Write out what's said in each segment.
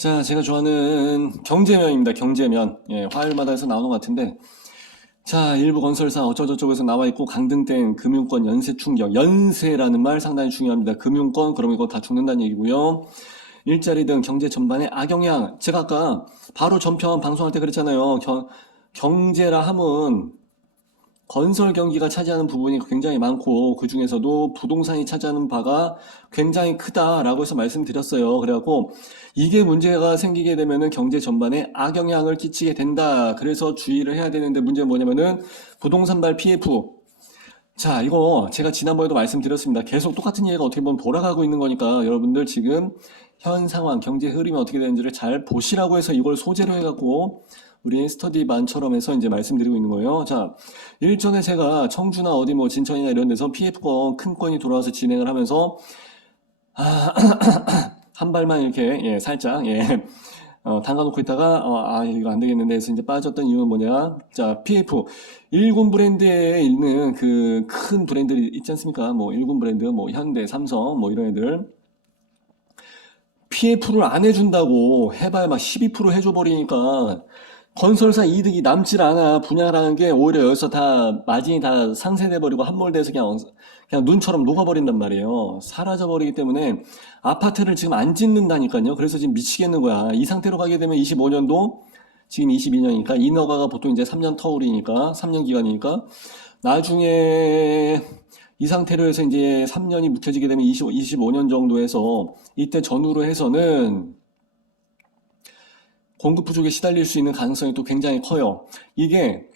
자, 제가 좋아하는 경제면입니다. 경제면. 예, 화요일마다 해서 나오는 것 같은데. 자, 일부 건설사 어쩌고저쩌고에서 나와 있고, 강등된 금융권 연쇄 충격. 연쇄라는 말 상당히 중요합니다. 금융권, 그럼 이거 다 죽는다는 얘기고요. 일자리 등 경제 전반에 악영향. 제가 아까 바로 전편 방송할 때 그랬잖아요. 경제라 함은 건설 경기가 차지하는 부분이 굉장히 많고 그 중에서도 부동산이 차지하는 바가 굉장히 크다라고 해서 말씀드렸어요. 그래갖고 이게 문제가 생기게 되면은 경제 전반에 악영향을 끼치게 된다. 그래서 주의를 해야 되는데 문제는 뭐냐면은 부동산발 PF. 자, 이거 제가 지난번에도 말씀드렸습니다. 계속 똑같은 얘기가 어떻게 보면 돌아가고 있는 거니까 여러분들 지금 현 상황, 경제 흐름이 어떻게 되는지를 잘 보시라고 해서 이걸 소재로 해갖고 우리 스터디반처럼 해서 이제 말씀드리고 있는 거예요. 자, 일전에 제가 청주나 어디 뭐 진천이나 이런 데서 PF권 큰 건이 돌아와서 진행을 하면서 한 발만 이렇게 살짝 담가놓고 있다가 이거 안 되겠는데 해서 이제 빠졌던 이유는 뭐냐? 자, PF 일군 브랜드에 있는 그 큰 브랜드들이 있지 않습니까? 뭐 일군 브랜드, 뭐 현대, 삼성, 뭐 이런 애들 PF를 안 해준다고 해봐야 막 12% 해줘 버리니까 건설사 이득이 남질 않아. 분야라는 게 오히려 여기서 다 마진이 다 상쇄돼 버리고 함몰돼서 그냥 눈처럼 녹아버린단 말이에요. 사라져 버리기 때문에 아파트를 지금 안 짓는다니까요. 그래서 지금 미치겠는 거야. 이 상태로 가게 되면 25년도 지금 22년이니까 인허가가 보통 이제 3년 터울이니까 3년 기간이니까 나중에 이 상태로 해서 이제 3년이 묵혀지게 되면 25년 정도 해서 이때 전후로 해서는 공급 부족에 시달릴 수 있는 가능성이 또 굉장히 커요. 이게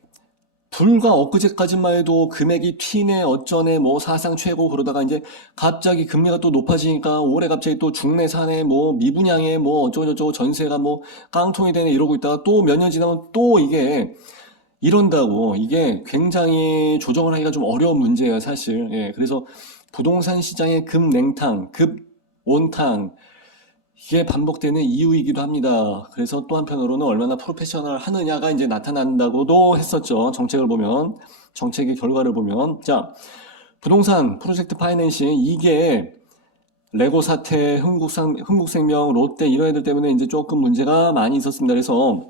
불과 엊그제까지만 해도 금액이 튀네 어쩌네 뭐 사상 최고 그러다가 이제 갑자기 금리가 또 높아지니까 올해 갑자기 또 중내 사내 뭐 미분양에 뭐 어쩌고저쩌고 전세가 뭐 깡통이 되네 이러고 있다가 또 몇 년 지나면 또 이게 이런다고 이게 굉장히 조정을 하기가 좀 어려운 문제예요 사실. 예, 그래서 부동산 시장의 급냉탕 급온탕 이게 반복되는 이유이기도 합니다. 그래서 또 한편으로는 얼마나 프로페셔널 하느냐가 이제 나타난다고도 했었죠. 정책을 보면, 정책의 결과를 보면. 자, 부동산 프로젝트 파이낸싱, 이게 레고 사태, 흥국생명, 롯데 이런 애들 때문에 이제 조금 문제가 많이 있었습니다. 그래서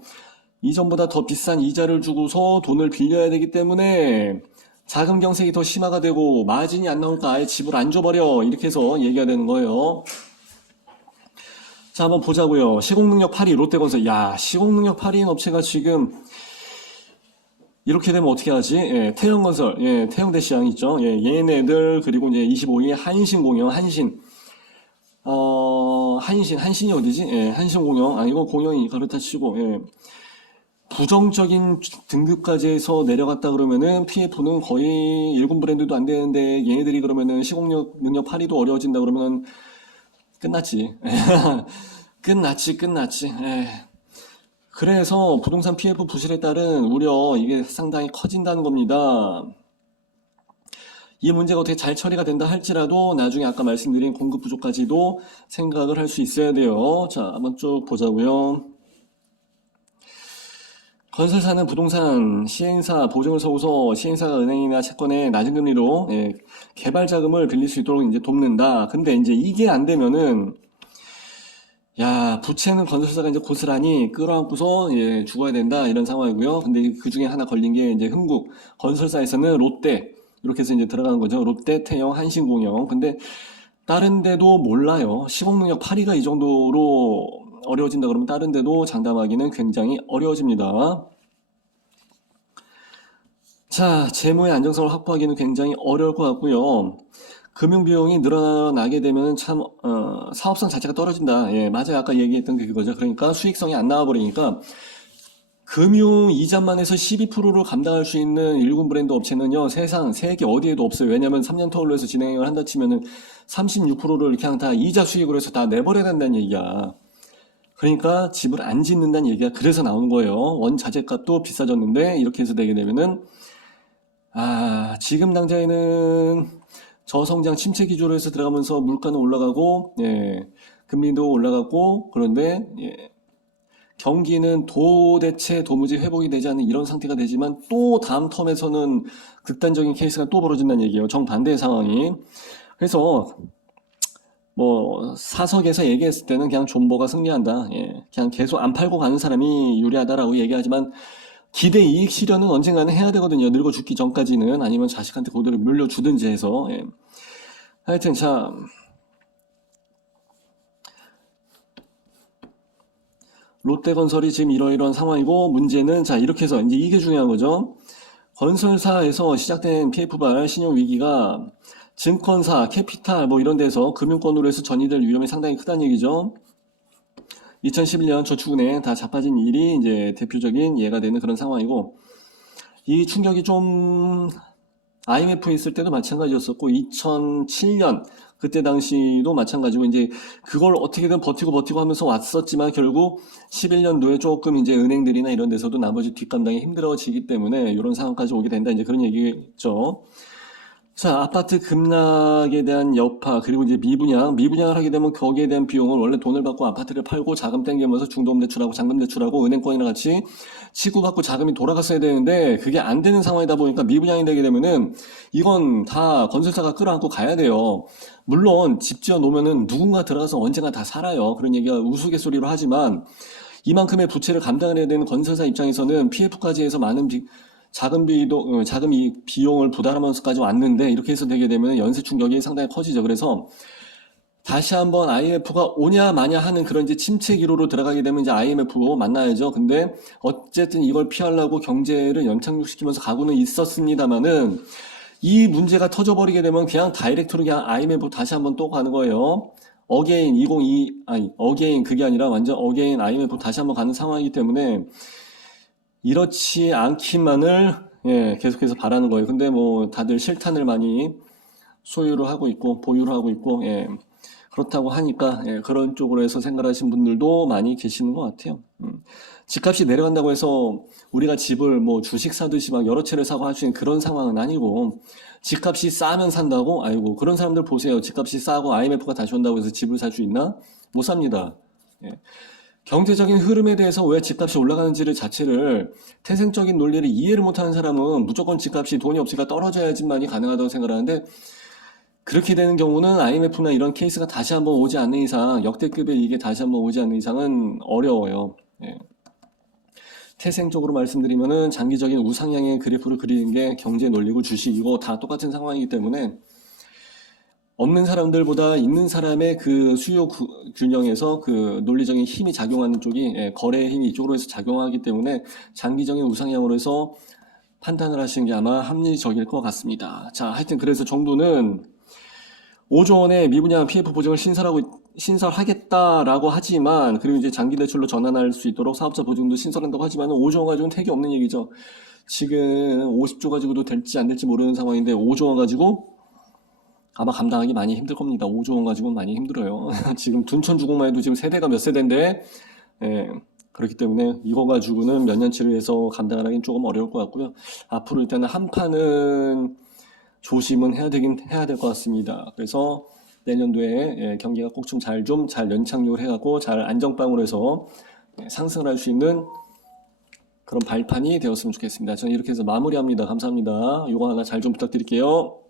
이전보다 더 비싼 이자를 주고서 돈을 빌려야 되기 때문에 자금 경색이 더 심화가 되고 마진이 안 나오니까 아예 집을 안 줘버려. 이렇게 해서 얘기가 되는 거예요. 자, 한번 보자고요. 시공능력 8위 롯데건설. 야, 시공능력 8위인 업체가 지금 이렇게 되면 어떻게 하지? 예, 태형건설, 태형대시양 있죠. 예, 얘네들 그리고 이제 25위 한신공영, 한신이 어디지? 예, 한신공영. 이거 공영이 그렇다 치고, 부정적인 등급까지 해서 내려갔다 그러면은 PF는 거의 일군 브랜드도 안 되는데 얘네들이 그러면은 시공능력 8위도 어려워진다 그러면은 끝났지. 끝났지. 그래서 부동산 PF 부실에 따른 우려, 이게 상당히 커진다는 겁니다. 이 문제가 어떻게 잘 처리가 된다 할지라도 나중에 아까 말씀드린 공급 부족까지도 생각을 할 수 있어야 돼요. 자, 한번 쭉 보자고요. 건설사는 부동산 시행사 보증을 서고서 시행사가 은행이나 채권에 낮은 금리로 개발 자금을 빌릴 수 있도록 이제 돕는다. 근데 이제 이게 안 되면은 야, 부채는 건설사가 이제 고스란히 끌어안고서 죽어야 된다 이런 상황이고요. 근데 그 중에 하나 걸린 게 이제 흥국 건설사에서는 롯데 이렇게 해서 이제 들어가는 거죠. 롯데, 태형, 한신공영. 근데 다른 데도 몰라요. 시공능력 8위가 이 정도로 어려워진다 그러면 다른 데도 장담하기는 굉장히 어려워집니다. 자, 재무의 안정성을 확보하기는 굉장히 어려울 것 같고요. 금융 비용이 늘어나게 되면 참 사업성 자체가 떨어진다. 예, 맞아요. 아까 얘기했던 게 그거죠. 그러니까 수익성이 안 나와 버리니까 금융 이자만 해서 12%를 감당할 수 있는 일군 브랜드 업체는요, 세계 어디에도 없어요. 왜냐면 3년 터울로 해서 진행을 한다 치면은 36%를 그냥 다 이자 수익으로 해서 다 내버려야 된다는 얘기야. 그러니까 집을 안 짓는다는 얘기가 그래서 나오는 거예요. 원자재값도 비싸졌는데 이렇게 해서 되게 되면은 지금 당장에는 저성장 침체 기조로 해서 들어가면서 물가는 올라가고 금리도 올라가고 그런데 경기는 도무지 회복이 되지 않는 이런 상태가 되지만 또 다음 텀에서는 극단적인 케이스가 또 벌어진다는 얘기예요. 정반대의 상황이. 그래서 뭐 사석에서 얘기했을 때는 그냥 존버가 승리한다. 예, 그냥 계속 안 팔고 가는 사람이 유리하다라고 얘기하지만 기대 이익 실현은 언젠가는 해야 되거든요. 늙어 죽기 전까지는 아니면 자식한테 그대로 물려주든지 해서. 예. 하여튼 참 롯데건설이 지금 이러이러한 상황이고 문제는 자 이렇게 해서 이제 이게 중요한 거죠. 건설사에서 시작된 PF발 신용위기가 증권사, 캐피탈 뭐 이런 데서 금융권으로 해서 전이될 위험이 상당히 크다는 얘기죠. 2011년 저축은행 다 자빠진 일이 이제 대표적인 예가 되는 그런 상황이고 이 충격이 좀 IMF 있을 때도 마찬가지였었고 2007년 그때 당시도 마찬가지고 이제 그걸 어떻게든 버티고 하면서 왔었지만 결국 11년도에 조금 이제 은행들이나 이런 데서도 나머지 뒷감당이 힘들어지기 때문에 이런 상황까지 오게 된다 이제 그런 얘기죠. 자, 아파트 급락에 대한 여파, 그리고 이제 미분양을 하게 되면 거기에 대한 비용을 원래 돈을 받고 아파트를 팔고 자금 땡기면서 중도금대출하고 잔금대출하고 은행권이랑 같이 치고받고 자금이 돌아갔어야 되는데 그게 안 되는 상황이다 보니까 미분양이 되게 되면은 이건 다 건설사가 끌어안고 가야 돼요. 물론 집 지어 놓으면은 누군가 들어가서 언젠가 다 살아요. 그런 얘기가 우스갯소리로 하지만 이만큼의 부채를 감당을 해야 되는 건설사 입장에서는 PF까지 해서 많은 자금이 비용을 부담하면서까지 왔는데 이렇게 해서 되게 되면 연쇄 충격이 상당히 커지죠. 그래서 다시 한번 IMF가 오냐 마냐 하는 그런 이제 침체 기로로 들어가게 되면 이제 IMF 만나야죠. 근데 어쨌든 이걸 피하려고 경제를 연착륙시키면서 가고는 있었습니다만은 이 문제가 터져버리게 되면 그냥 다이렉트로 그냥 IMF 다시 한번 또 가는 거예요. 어게인 2022 아니 어게인 그게 아니라 완전 어게인 IMF 다시 한번 가는 상황이기 때문에 이렇지 않기만을 예, 계속해서 바라는 거예요. 근데 뭐 다들 실탄을 많이 소유를 하고 있고 보유를 하고 있고 예, 그렇다고 하니까 예, 그런 쪽으로 해서 생각하시는 분들도 많이 계시는 것 같아요. 집값이 내려간다고 해서 우리가 집을 뭐 주식 사듯이 막 여러 채를 사고 할 수 있는 그런 상황은 아니고 집값이 싸면 산다고? 아이고 그런 사람들 보세요. 집값이 싸고 IMF가 다시 온다고 해서 집을 살 수 있나? 못 삽니다. 예. 경제적인 흐름에 대해서 왜 집값이 올라가는지를 자체를 태생적인 논리를 이해를 못하는 사람은 무조건 집값이 돈이 없으니까 떨어져야지만이 가능하다고 생각하는데 그렇게 되는 경우는 IMF나 이런 케이스가 다시 한번 오지 않는 이상 역대급의 이게 다시 한번 오지 않는 이상은 어려워요. 예. 태생적으로 말씀드리면은 장기적인 우상향의 그래프를 그리는 게 경제 논리고 주식이고 다 똑같은 상황이기 때문에 없는 사람들보다 있는 사람의 그 수요 균형에서 그 논리적인 힘이 작용하는 쪽이 예, 거래의 힘이 이쪽으로 해서 작용하기 때문에 장기적인 우상향으로 해서 판단을 하시는 게 아마 합리적일 것 같습니다. 자, 하여튼 그래서 정부는 5조 원의 미분양 PF 보증을 신설하겠다라고 하지만 그리고 이제 장기 대출로 전환할 수 있도록 사업자 보증도 신설한다고 하지만 5조 원 가지고는 택이 없는 얘기죠. 지금 50조 가지고도 될지 안 될지 모르는 상황인데 5조 원 가지고 아마 감당하기 많이 힘들 겁니다. 5조 원 가지고는 많이 힘들어요. 지금 둔촌주공만 해도 지금 세대가 몇 세대인데, 예, 그렇기 때문에 이거 가지고는 몇 년치를 해서 감당을 하긴 조금 어려울 것 같고요. 앞으로 일단은 한 판은 조심은 해야 될 것 같습니다. 그래서 내년도에 예, 경기가 꼭 좀 잘 연착륙을 해갖고 잘 안정빵으로 해서 예, 상승을 할 수 있는 그런 발판이 되었으면 좋겠습니다. 저는 이렇게 해서 마무리합니다. 감사합니다. 이거 하나 잘 좀 부탁드릴게요.